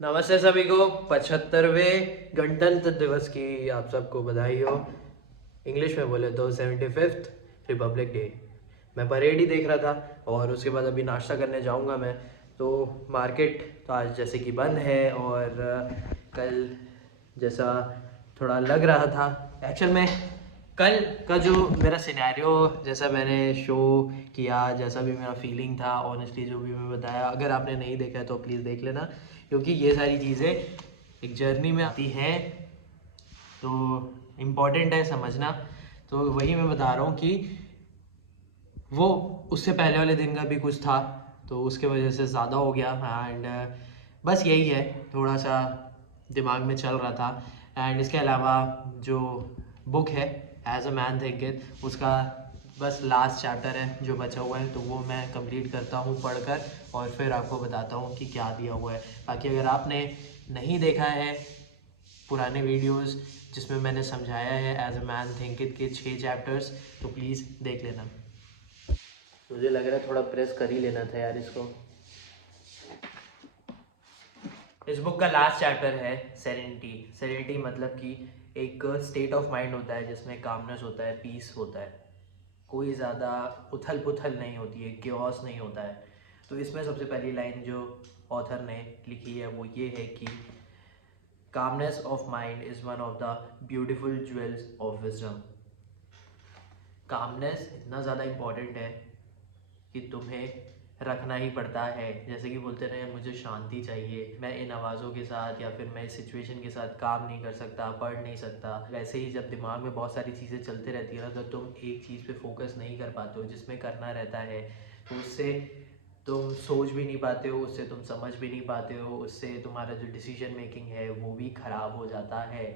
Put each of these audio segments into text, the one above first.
नमस्ते सभी को 75वें गणतंत्र दिवस की आप सबको बधाई हो। इंग्लिश में बोले तो 75th रिपब्लिक डे। मैं परेड ही देख रहा था और उसके बाद अभी नाश्ता करने जाऊंगा मैं। तो मार्केट तो आज जैसे कि बंद है और कल जैसा थोड़ा लग रहा था एक्चुअल में। कल का जो मेरा सिनेरियो जैसा मैंने शो किया, जैसा भी मेरा फीलिंग था, ऑनेस्टली जो भी मैं बताया, अगर आपने नहीं देखा है तो प्लीज़ देख लेना, क्योंकि ये सारी चीज़ें एक जर्नी में आती हैं तो इम्पॉर्टेंट है समझना। तो वही मैं बता रहा हूँ कि वो उससे पहले वाले दिन का भी कुछ था तो उसके वजह से ज़्यादा हो गया। एंड बस यही है, थोड़ा सा दिमाग में चल रहा था। एंड इसके अलावा जो बुक है एज अ मैन थिंकिंग, उसका बस लास्ट चैप्टर है जो बचा हुआ है, तो वो मैं कंप्लीट करता हूँ पढ़कर और फिर आपको बताता हूँ कि क्या दिया हुआ है। बाकी अगर आपने नहीं देखा है पुराने वीडियोस जिसमें मैंने समझाया है एज अ मैन थिंकिंग के 6 चैप्टर्स, तो प्लीज़ देख लेना। मुझे लग रहा है थोड़ा प्रेस कर ही लेना था यार इसको। इस बुक का लास्ट चैप्टर है सेरेनिटी। सेरेनिटी मतलब कि एक स्टेट ऑफ माइंड होता है जिसमें कामनेस होता है, पीस होता है, कोई ज़्यादा उथल पुथल नहीं होती है, क्योस नहीं होता है। तो इसमें सबसे पहली लाइन जो ऑथर ने लिखी है वो ये है कि calmness of mind is one of the beautiful jewels of wisdom. Calmness इतना ज़्यादा इम्पॉर्टेंट है कि तुम्हें रखना ही पड़ता है। जैसे कि बोलते रहे मुझे शांति चाहिए, मैं इन आवाज़ों के साथ या फिर मैं इस सिचुएशन के साथ काम नहीं कर सकता, पढ़ नहीं सकता। वैसे ही जब दिमाग में बहुत सारी चीज़ें चलते रहती है ना, तो तुम एक चीज़ पे फोकस नहीं कर पाते हो जिसमें करना रहता है। तो उससे तुम सोच भी नहीं पाते हो, उससे तुम समझ भी नहीं पाते हो, उससे तुम्हारा जो डिसीजन मेकिंग है वो भी ख़राब हो जाता है।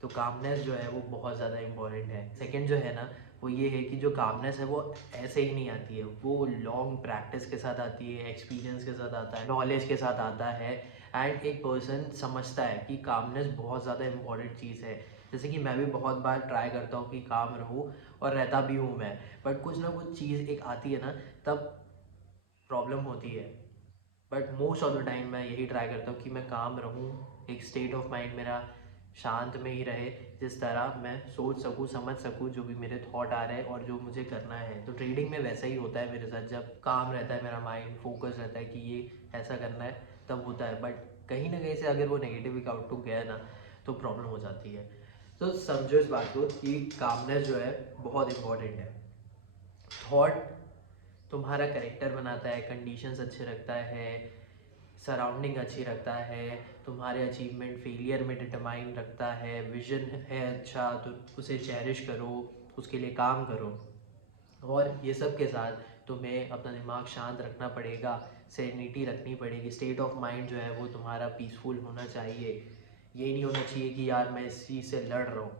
तो कामनेस जो है वो बहुत ज़्यादा इम्पॉर्टेंट है। सेकंड जो है ना, वो ये है कि जो कामनेस है वो ऐसे ही नहीं आती है, वो लॉन्ग प्रैक्टिस के साथ आती है, एक्सपीरियंस के साथ आता है, नॉलेज के साथ आता है। एंड एक पर्सन समझता है कि कामनेस बहुत ज़्यादा इम्पॉर्टेंट चीज़ है। जैसे कि मैं भी बहुत बार ट्राई करता हूँ कि काम रहूँ और रहता भी हूँ मैं, बट कुछ ना कुछ चीज़ एक आती है ना, तब प्रॉब्लम होती है। But most of the time मैं यही ट्राई करता हूँ कि मैं काम रहूँ, एक स्टेट ऑफ माइंड मेरा शांत में ही रहे, जिस तरह मैं सोच सकूँ, समझ सकूँ जो भी मेरे थॉट आ रहे हैं और जो मुझे करना है। तो ट्रेडिंग में वैसा ही होता है मेरे साथ, जब काम रहता है मेरा माइंड फोकस रहता है कि ये ऐसा करना है, तब होता है। बट कहीं ना कहीं से अगर वो नेगेटिव आउटपुट गया ना, तो प्रॉब्लम हो जाती है। तो समझो इस बात को कि कामनेस जो है बहुत इंपॉर्टेंट है। थॉट तुम्हारा करेक्टर बनाता है, कंडीशंस अच्छे रखता है, सराउंडिंग अच्छी रखता है, तुम्हारे अचीवमेंट फेलियर में डिटरमाइन रखता है। विजन है अच्छा तो उसे चेरिश करो, उसके लिए काम करो। और ये सब के साथ तुम्हें अपना दिमाग शांत रखना पड़ेगा, सेरेनिटी रखनी पड़ेगी। स्टेट ऑफ माइंड जो है वो तुम्हारा पीसफुल होना चाहिए। ये नहीं होना चाहिए कि यार मैं इस चीज़ से लड़ रहा हूँ,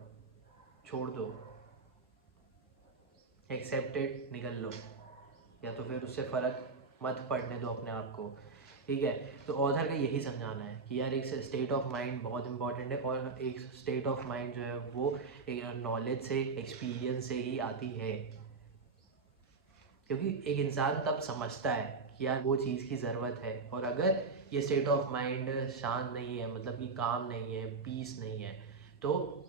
छोड़ दो, एक्सेप्टेड, निकल लो, या तो फिर उससे फ़र्क मत पड़ने दो अपने आप को। ठीक है। तो ऑथर का यही समझाना है कि यार एक स्टेट ऑफ माइंड बहुत इंपॉर्टेंट है, और एक स्टेट ऑफ माइंड जो है वो एक नॉलेज से, एक्सपीरियंस से ही आती है। क्योंकि एक इंसान तब समझता है कि यार वो चीज़ की ज़रूरत है। और अगर ये स्टेट ऑफ माइंड शांत नहीं है, मतलब कि काम नहीं है, पीस नहीं है, तो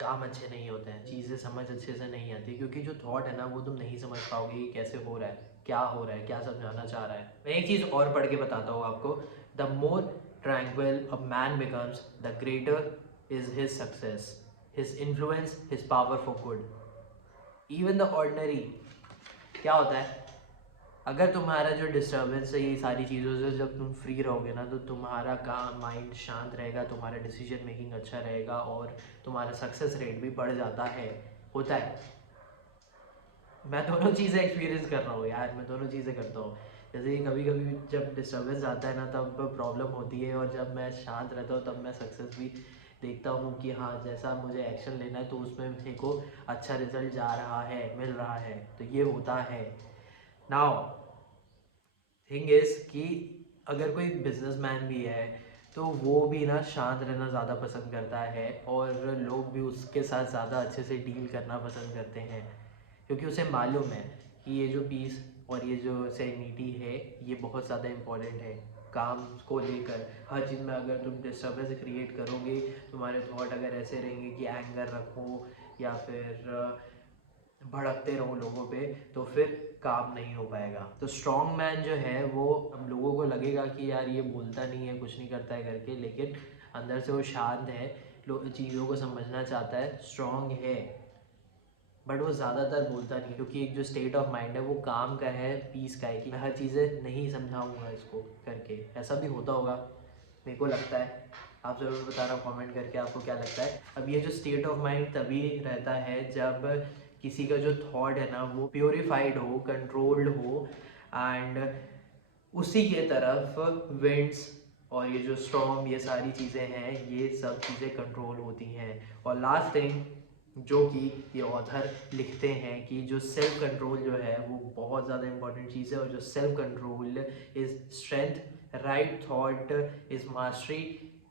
काम अच्छे नहीं होते हैं, चीज़ें समझ अच्छे से नहीं आती, क्योंकि जो थॉट है ना वो तुम नहीं समझ पाओगे कि कैसे हो रहा है, क्या हो रहा है, क्या समझाना चाह रहा है। मैं एक चीज़ और पढ़ के बताता हूँ आपको। The more tranquil a man becomes, the greater is his success, his influence, his power for good, even the ordinary. क्या होता है, अगर तुम्हारा जो डिस्टर्बेंस है ये सारी चीज़ों से, जब तुम फ्री रहोगे ना, तो तुम्हारा काम माइंड शांत रहेगा, तुम्हारा डिसीजन मेकिंग अच्छा रहेगा और तुम्हारा सक्सेस रेट भी बढ़ जाता है, होता है। मैं दोनों चीज़ें एक्सपीरियंस कर रहा हूँ यार, मैं दोनों चीज़ें करता हूँ। जैसे कि कभी कभी जब डिस्टर्बेंस आता है ना, तब प्रॉब्लम होती है, और जब मैं शांत रहता हूँ तब मैं सक्सेस भी देखता हूँ कि हाँ जैसा मुझे एक्शन लेना है तो उसमें मेरे को अच्छा रिजल्ट जा रहा है, मिल रहा है। तो ये होता है। नाउ थिंग इज़ कि अगर कोई बिजनेसमैन भी है तो वो भी ना शांत रहना ज़्यादा पसंद करता है, और लोग भी उसके साथ ज़्यादा अच्छे से डील करना पसंद करते हैं, क्योंकि उसे मालूम है कि ये जो पीस और ये जो सेरेनिटी है ये बहुत ज़्यादा इम्पोर्टेंट है। काम को लेकर हर चीज़ में अगर तुम डिस्टर्बेंस क्रिएट करोगे, तुम्हारे थॉट अगर ऐसे रहेंगे कि एंगर रखो या फिर भड़कते रहो लोगों पे, तो फिर काम नहीं हो पाएगा। तो स्ट्रॉन्ग मैन जो है वो, अब लोगों को लगेगा कि यार ये बोलता नहीं है, कुछ नहीं करता है करके, लेकिन अंदर से वो शांत है, लोग चीज़ों को समझना चाहता है, स्ट्रॉन्ग है, बट वो ज़्यादातर बोलता नहीं, क्योंकि एक जो स्टेट ऑफ माइंड है वो काम का है, पीस का है, कि मैं हर चीज़ें नहीं समझाऊंगा इसको करके। ऐसा भी होता होगा, मेरे को लगता है। आप ज़रूर बताना कमेंट करके आपको क्या लगता है। अब ये जो स्टेट ऑफ माइंड तभी रहता है जब किसी का जो थॉट है ना वो प्योरीफाइड हो, कंट्रोल्ड हो, एंड उसी के तरफ विंड्स और ये जो स्टॉर्म, ये सारी चीज़ें हैं, ये सब चीज़ें कंट्रोल होती हैं। और लास्ट थिंग जो कि ये ऑथर लिखते हैं कि जो सेल्फ कंट्रोल जो है वो बहुत ज़्यादा इंपॉर्टेंट चीज़ है, और जो self control is strength, right thought is mastery,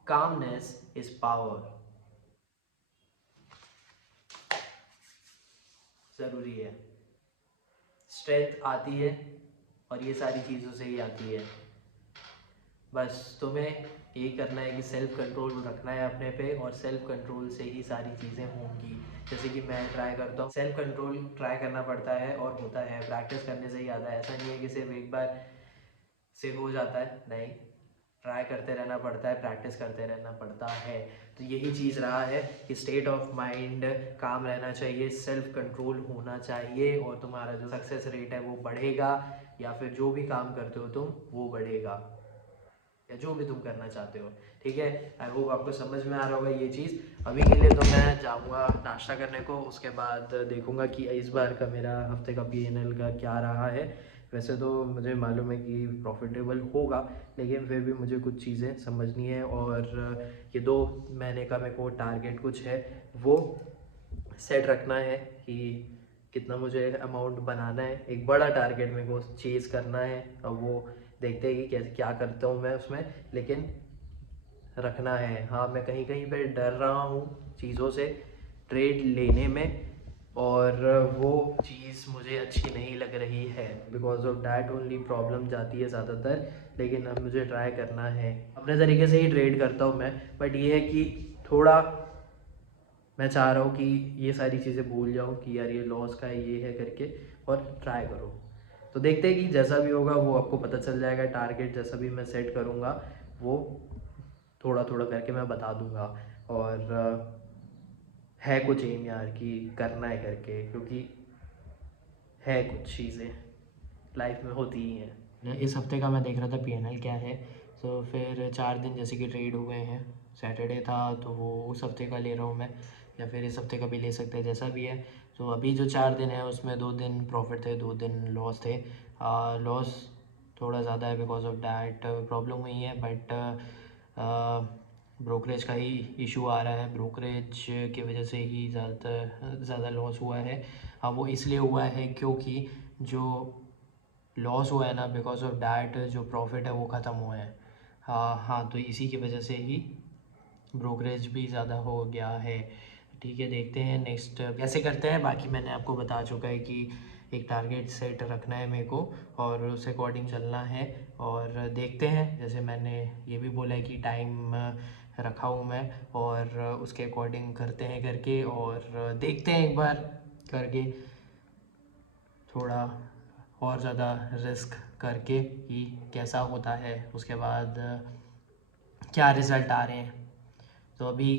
calmness is power. ज़रूरी है, स्ट्रेंथ आती है और ये सारी चीज़ों से ही आती है। बस तुम्हें यही करना है कि सेल्फ कंट्रोल रखना है अपने पे, और सेल्फ कंट्रोल से ही सारी चीज़ें होंगी। जैसे कि मैं ट्राई करता हूँ, सेल्फ कंट्रोल ट्राई करना पड़ता है और होता है, प्रैक्टिस करने से ही आता है। ऐसा नहीं है कि सिर्फ एक बार से हो जाता है, नहीं, ट्राई करते रहना पड़ता है, प्रैक्टिस करते रहना पड़ता है। तो यही चीज़ रहा है कि स्टेट ऑफ माइंड काम रहना चाहिए, सेल्फ कंट्रोल होना चाहिए, और तुम्हारा जो सक्सेस रेट है वो बढ़ेगा, या फिर जो भी काम करते हो तुम वो बढ़ेगा, या जो भी तुम करना चाहते हो। ठीक है, आई होप आपको समझ में आ रहा होगा ये चीज़। अभी के लिए तो मैं जाऊँगा नाश्ता करने को, उसके बाद देखूँगा कि इस बार का मेरा हफ्ते का PNL का क्या रहा है। वैसे तो मुझे मालूम है कि प्रॉफिटेबल होगा, लेकिन फिर भी मुझे कुछ चीज़ें समझनी है, और ये 2 महीने का मेरे को टारगेट कुछ है वो सेट रखना है कि कितना मुझे अमाउंट बनाना है। एक बड़ा टारगेट मेरे को चेज़ करना है, अब वो देखते हैं कि कैसे क्या करता हूँ मैं उसमें, लेकिन रखना है। हाँ, मैं कहीं कहीं पे डर रहा हूँ चीज़ों से, ट्रेड लेने में, और वो चीज़ मुझे अच्छी नहीं लग रही है, because of that only problem जाती है ज़्यादातर। लेकिन अब मुझे ट्राई करना है, अपने तरीके से ही ट्रेड करता हूँ मैं, बट ये है कि थोड़ा मैं चाह रहा हूँ कि ये सारी चीज़ें भूल जाऊँ कि यार ये लॉस का है, ये है करके, और ट्राई करो। तो देखते हैं कि जैसा भी होगा वो आपको पता चल जाएगा। टारगेट जैसा भी मैं सेट करूँगा वो थोड़ा थोड़ा करके मैं बता दूँगा। और है कुछ एम यार कि करना है करके, क्योंकि है कुछ चीज़ें लाइफ में होती ही हैं। इस हफ्ते का मैं देख रहा था PNL क्या है, तो फिर 4 दिन जैसे कि ट्रेड हुए हैं, सैटरडे था तो वो उस हफ्ते का ले रहा हूँ मैं, या फिर इस हफ्ते का भी ले सकते हैं, जैसा भी है। तो अभी जो 4 दिन है उसमें 2 दिन प्रॉफिट थे, 2 दिन लॉस थे। लॉस थोड़ा ज़्यादा है बिकॉज ऑफ डैट प्रॉब्लम हुई है, बट ब्रोकरेज का ही इशू आ रहा है, ब्रोकरेज की वजह से ही ज़्यादा लॉस हुआ है। वो इसलिए हुआ है क्योंकि जो लॉस हुआ है ना, बिकॉज ऑफ डैट जो प्रॉफिट है वो ख़त्म हुआ है। हाँ, तो इसी की वजह से ही ब्रोकरेज भी ज़्यादा हो गया है। ठीक है, देखते हैं नेक्स्ट कैसे करते हैं। बाकी मैंने आपको बता चुका है कि एक टारगेट सेट रखना है मेरे को, और उस अकॉर्डिंग चलना है, और देखते हैं। जैसे मैंने ये भी बोला है कि टाइम रखा हूँ मैं, और उसके अकॉर्डिंग करते हैं करके, और देखते हैं एक बार करके, थोड़ा और ज़्यादा रिस्क करके कि कैसा होता है, उसके बाद क्या रिज़ल्ट आ रहे हैं। तो अभी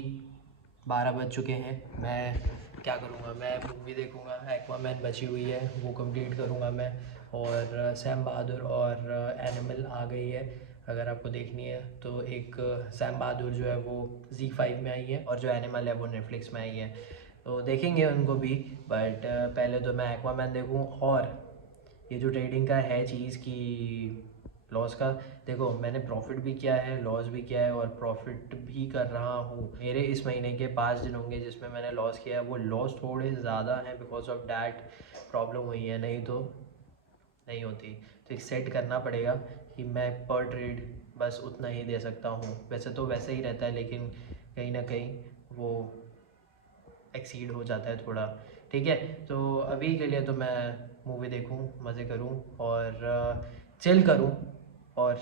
12 बज चुके हैं, मैं क्या करूँगा, मैं मूवी देखूँगा, एक्वामैन बची हुई है वो कंप्लीट करूँगा मैं, और सैम बहादुर और एनिमल आ गई है, अगर आपको देखनी है तो। एक सैम बहादुर जो है वो Z5 में आई है, और जो एनिमल है वो नेटफ्लिक्स में आई है, तो देखेंगे उनको भी। बट पहले तो मैं एक्वामैन देखूँ। और ये जो ट्रेडिंग का है चीज़ की लॉस का, देखो मैंने प्रॉफिट भी किया है, लॉस भी किया है, और प्रॉफिट भी कर रहा हूँ। मेरे इस महीने के 5 दिन होंगे जिसमें मैंने लॉस किया है, वो लॉस थोड़े ज़्यादा हैं बिकॉज ऑफ डैट प्रॉब्लम हुई है, नहीं तो नहीं होती। तो एक सेट करना पड़ेगा कि मैं पर ट्रेड बस उतना ही दे सकता हूँ। वैसे तो वैसे ही रहता है, लेकिन कहीं ना कहीं वो एक्सीड हो जाता है थोड़ा। ठीक है, तो अभी के लिए तो मैं मूवी देखूं, मज़े करूं, और चिल करूं, और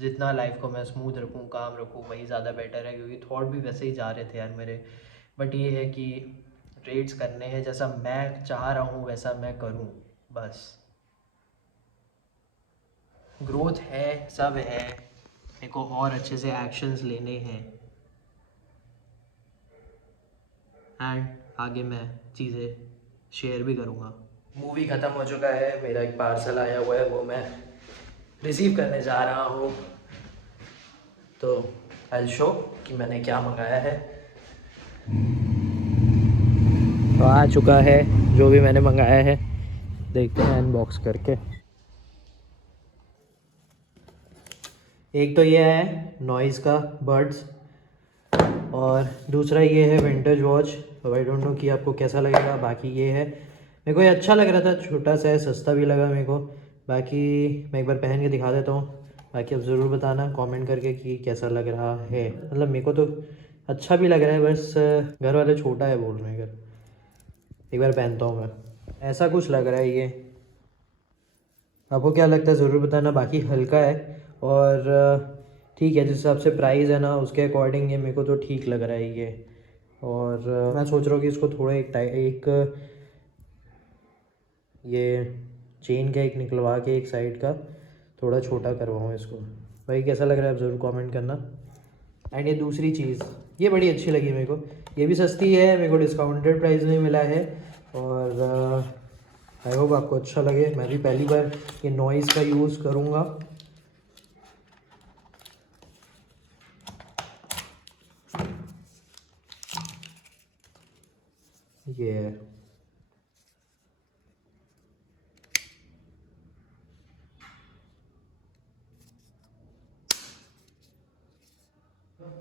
जितना लाइफ को मैं स्मूथ रखूँ, काम रखूँ, वही ज़्यादा बेटर है, क्योंकि थॉट भी वैसे ही जा रहे थे यार मेरे। बट ये है कि ट्रेड्स करने हैं, जैसा मैं चाह रहा हूँ वैसा मैं करूँ बस। ग्रोथ है, सब है, मेरे को और अच्छे से एक्शंस लेने हैं एंड आगे मैं चीज़ें शेयर भी करूँगा। मूवी ख़त्म हो चुका है, मेरा एक पार्सल आया हुआ है, वो मैं रिसीव करने जा रहा हूँ। तो आई शो कि मैंने क्या मंगाया है। तो आ चुका है जो भी मैंने मंगाया है, देखते हैं अनबॉक्स करके। एक तो ये है नॉइज़ का बर्ड्स, और दूसरा ये है विंटेज वॉच। तो आई डोंट नो कि आपको कैसा लगेगा। बाकी ये है, मेरे को ये अच्छा लग रहा था, छोटा सा है, सस्ता भी लगा मेरे को। बाकी मैं एक बार पहन के दिखा देता हूँ, बाकी आप ज़रूर बताना कमेंट करके कि कैसा लग रहा है। मतलब मेरे को तो अच्छा भी लग रहा है, बस घर वाले छोटा है बोल रहे हैं। एक बार पहनता हूँ मैं, ऐसा कुछ लग रहा है ये। आपको क्या लगता है ज़रूर बताना। बाकी हल्का है और ठीक है, जिस हिसाब से प्राइस है ना उसके अकॉर्डिंग ये मेरे को तो ठीक लग रहा है ये। और मैं सोच रहा हूँ कि इसको थोड़ा एक ये चेन का एक निकलवा के एक साइड का थोड़ा छोटा करवाऊँ इसको। भाई कैसा लग रहा है आप ज़रूर कमेंट करना। एंड ये दूसरी चीज़, ये बड़ी अच्छी लगी मेरे को, ये भी सस्ती है, मेरे को डिस्काउंटेड प्राइस में मिला है। और आई होप आपको अच्छा लगे। मैं भी पहली बार ये नॉइज़ का यूज़ करूँगा। ये है,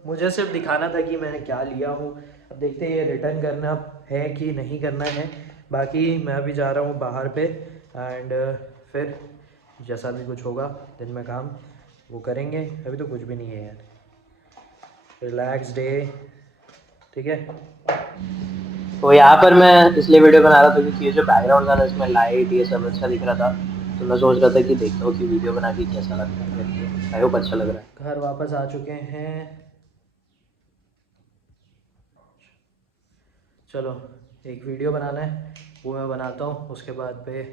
मुझे सिर्फ दिखाना था कि मैंने क्या लिया हूँ। अब देखते हैं ये रिटर्न करना है कि नहीं करना है। बाकी मैं अभी जा रहा हूँ बाहर पे एंड फिर जैसा भी कुछ होगा दिन में काम वो करेंगे। अभी तो कुछ भी नहीं है यार, रिलैक्स डे, ठीक है। तो यहाँ पर मैं इसलिए वीडियो बना रहा था क्योंकि ये जो बैकग्राउंड था ना, इसमें लाइट ये सब अच्छा दिख रहा था, तो मैं सोच रहा था कि देखता हूँ कि वीडियो बना के कैसा लगता है करके। आई होप अच्छा लग रहा है। घर वापस आ चुके हैं, चलो एक वीडियो बनाना है वो मैं बनाता हूँ, उसके बाद पे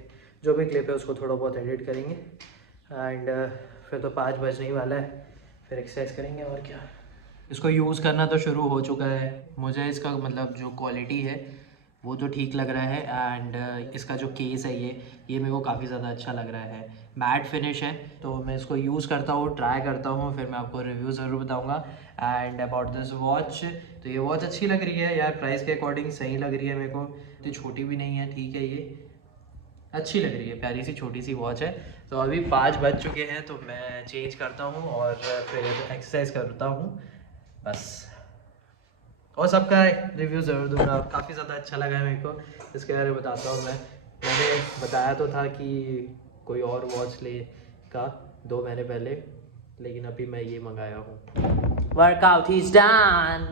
जो भी क्लिप है उसको थोड़ा बहुत एडिट करेंगे एंड फिर तो 5 बजने ही वाला है, फिर एक्सरसाइज करेंगे और क्या। इसको यूज़ करना तो शुरू हो चुका है, मुझे इसका मतलब जो क्वालिटी है वो तो ठीक लग रहा है एंड इसका जो केस है ये मेरे को काफ़ी ज़्यादा अच्छा लग रहा है। मैट फिनिश है, तो मैं इसको यूज़ करता हूँ, ट्राई करता हूँ, फिर मैं आपको रिव्यू ज़रूर बताऊँगा। एंड अबाउट दिस वॉच, तो ये वॉच अच्छी लग रही है यार, प्राइस के अकॉर्डिंग सही लग रही है मेरे को। इतनी छोटी भी नहीं है, ठीक है, ये अच्छी लग रही है, प्यारी सी छोटी सी वॉच है। तो अभी 5 बज चुके हैं, तो मैं चेंज करता हूँ और फिर एक्सरसाइज करता हूँ बस। और सबका रिव्यू ज़रूर दूंगा, काफ़ी ज़्यादा अच्छा लगा है मेरे को, इसके बारे में बताता हूँ मैं। मैंने बताया तो था कि कोई और वॉच ले का 2 महीने पहले, लेकिन अभी मैं ये मंगाया हूँ। वर्कआउट इज डन,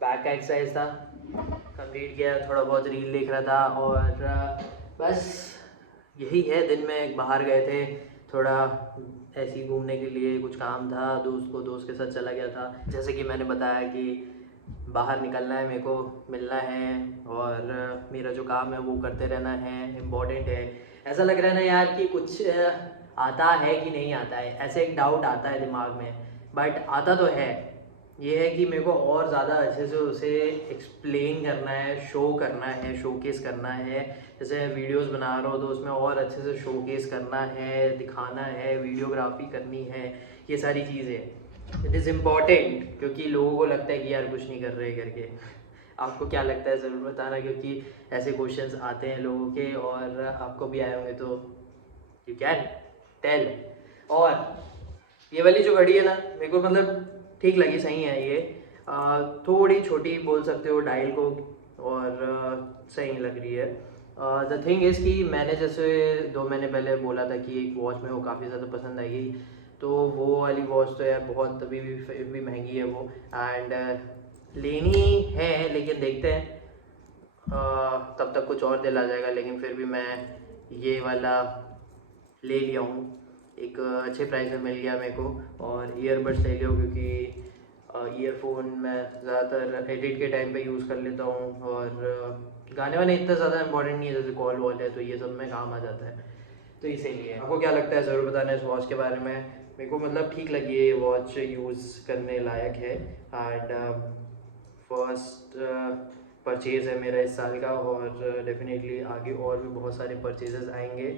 बैक का एक्सरसाइज था, कंप्लीट किया, थोड़ा बहुत रील देख रहा था और बस यही है। दिन में बाहर गए थे थोड़ा ऐसे ही घूमने के लिए, कुछ काम था, दोस्त के साथ चला गया था। जैसे कि मैंने बताया कि बाहर निकलना है मेरे को, मिलना है और मेरा जो काम है वो करते रहना है, इम्पोर्टेंट है। ऐसा लग रहा है ना यार कि कुछ आता है कि नहीं आता है, ऐसे एक डाउट आता है दिमाग में, बट आता तो है। ये है कि मेरे को और ज़्यादा अच्छे से उसे एक्सप्लेन करना है, शो करना है, शोकेस करना है। जैसे वीडियोस बना रहा हो तो उसमें और अच्छे से शोकेस करना है, दिखाना है, वीडियोग्राफी करनी है, ये सारी चीज़ें इट इज़ इम्पॉर्टेंट। क्योंकि लोगों को लगता है कि यार कुछ नहीं कर रहे करके। आपको क्या लगता है ज़रूर बताना, क्योंकि ऐसे क्वेश्चंस आते हैं लोगों के और आपको भी आए होंगे, तो यू कैन टेल। और ये वाली जो घड़ी है ना, मेरे को मतलब ठीक लगी, सही है ये। थोड़ी छोटी बोल सकते हो डायल को, और सही लग रही है। द थिंग इज़ कि मैंने जैसे 2 महीने पहले बोला था कि एक वॉच मेरे को काफ़ी ज़्यादा पसंद आई, तो वो वाली वॉच तो यार बहुत अभी भी महंगी है वो, एंड लेनी है, लेकिन देखते हैं तब तक कुछ और दिल आ जाएगा। लेकिन फिर भी मैं ये वाला ले लिया हूँ एक अच्छे प्राइस में मिल गया मेरे को। और ईयरबड्स ले लियो क्योंकि ईयरफोन मैं ज़्यादातर एडिट के टाइम पे यूज़ कर लेता हूँ, और गाने वाने इतना ज़्यादा इंपॉर्टेंट नहीं है, जैसे कॉल वॉल है तो ये सब में काम आ जाता है, तो इसीलिए। आपको क्या लगता है ज़रूर बताना इस वॉच के बारे में। मेरे को मतलब ठीक लगी है ये वॉच, यूज़ करने लायक है। एंड फर्स्ट परचेज़ है मेरा इस साल का, और डेफिनेटली आगे और भी बहुत सारे परचेजेस आएंगे।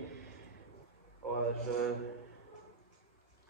और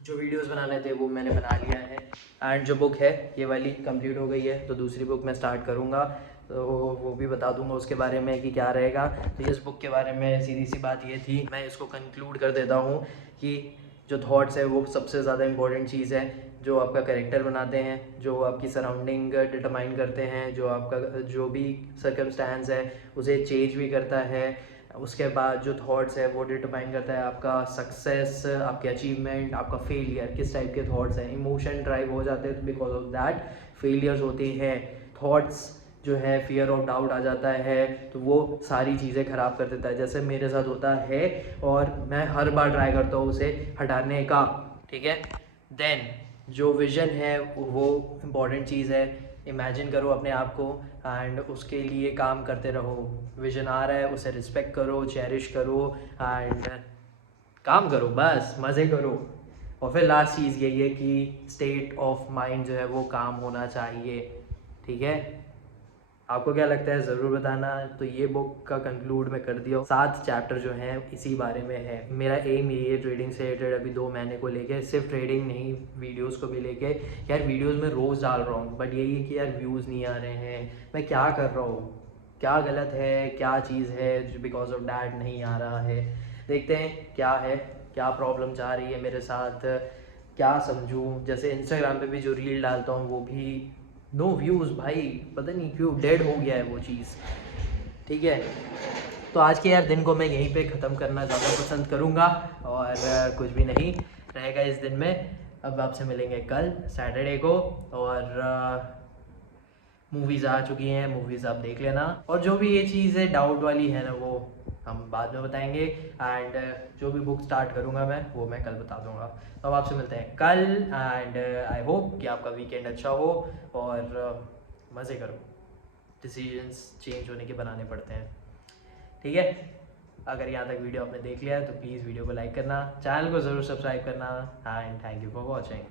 जो वीडियोस बनाने थे वो मैंने बना लिया है। एंड जो बुक है ये वाली कंप्लीट हो गई है, तो दूसरी बुक मैं स्टार्ट करूँगा, तो वो भी बता दूंगा उसके बारे में कि क्या रहेगा। तो इस बुक के बारे में सीधी सी बात ये थी, मैं इसको कंक्लूड कर देता हूँ कि जो थॉट्स है वो सबसे ज़्यादा इंपॉर्टेंट चीज़ है, जो आपका कैरेक्टर बनाते हैं, जो आपकी सराउंडिंग डिटरमाइन करते हैं, जो आपका जो भी सर्कमस्टांस है उसे चेंज भी करता है। उसके बाद जो थॉट्स है वो डिटरमाइन करता है आपका सक्सेस, आपके अचीवमेंट, आपका फेलियर, किस टाइप के थॉट्स हैं। इमोशन ड्राइव हो जाते हैं, बिकॉज ऑफ दैट फेलियर्स होते हैं। थॉट्स जो है फियर ऑफ डाउट आ जाता है, तो वो सारी चीज़ें ख़राब कर देता है, जैसे मेरे साथ होता है, और मैं हर बार ट्राई करता हूँ उसे हटाने का। ठीक है, देन जो विज़न है वो इम्पॉर्टेंट चीज़ है। इमेजिन करो अपने आप को एंड उसके लिए काम करते रहो। विजन आ रहा है उसे रिस्पेक्ट करो, चेरिश करो एंड काम करो, बस मज़े करो। और फिर लास्ट चीज़ यही है कि स्टेट ऑफ माइंड जो है वो काम होना चाहिए। ठीक है, आपको क्या लगता है ज़रूर बताना। तो ये बुक का कंक्लूड मैं कर दिया, 7 चैप्टर जो हैं इसी बारे में है। मेरा एम यही है ट्रेडिंग से रिलेटेड अभी 2 महीने को लेके, सिर्फ ट्रेडिंग नहीं वीडियोस को भी लेके। यार वीडियोस में रोज़ डाल रहा हूँ, बट यही है कि यार व्यूज़ नहीं आ रहे हैं, मैं क्या कर रहा हूँ, क्या गलत है, क्या चीज़ है जो बिकॉज ऑफ डैट नहीं आ रहा है। देखते हैं क्या है, क्या प्रॉब्लम जा रही है मेरे साथ, क्या समझूँ। जैसे इंस्टाग्राम पे भी जो रील डालता हूँ वो भी नो व्यूज़, भाई पता नहीं क्यों डेड हो गया है वो चीज़। ठीक है, तो आज के यार दिन को मैं यहीं पे ख़त्म करना ज़्यादा पसंद करूँगा, और कुछ भी नहीं रहेगा इस दिन में। अब आपसे मिलेंगे कल सैटरडे को, और मूवीज़ आ चुकी हैं, मूवीज़ आप देख लेना। और जो भी ये चीज़ है डाउट वाली है ना, वो हम बाद में बताएंगे। एंड जो भी बुक स्टार्ट करूँगा मैं वो मैं कल बता दूँगा। तो अब आपसे मिलते हैं कल, एंड आई होप कि आपका वीकेंड अच्छा हो और मज़े करो। डिसीजंस चेंज होने के बनाने पड़ते हैं। ठीक है, अगर यहाँ तक वीडियो आपने देख लिया है तो प्लीज़ वीडियो को लाइक करना, चैनल को ज़रूर सब्सक्राइब करना, and thank you for watching.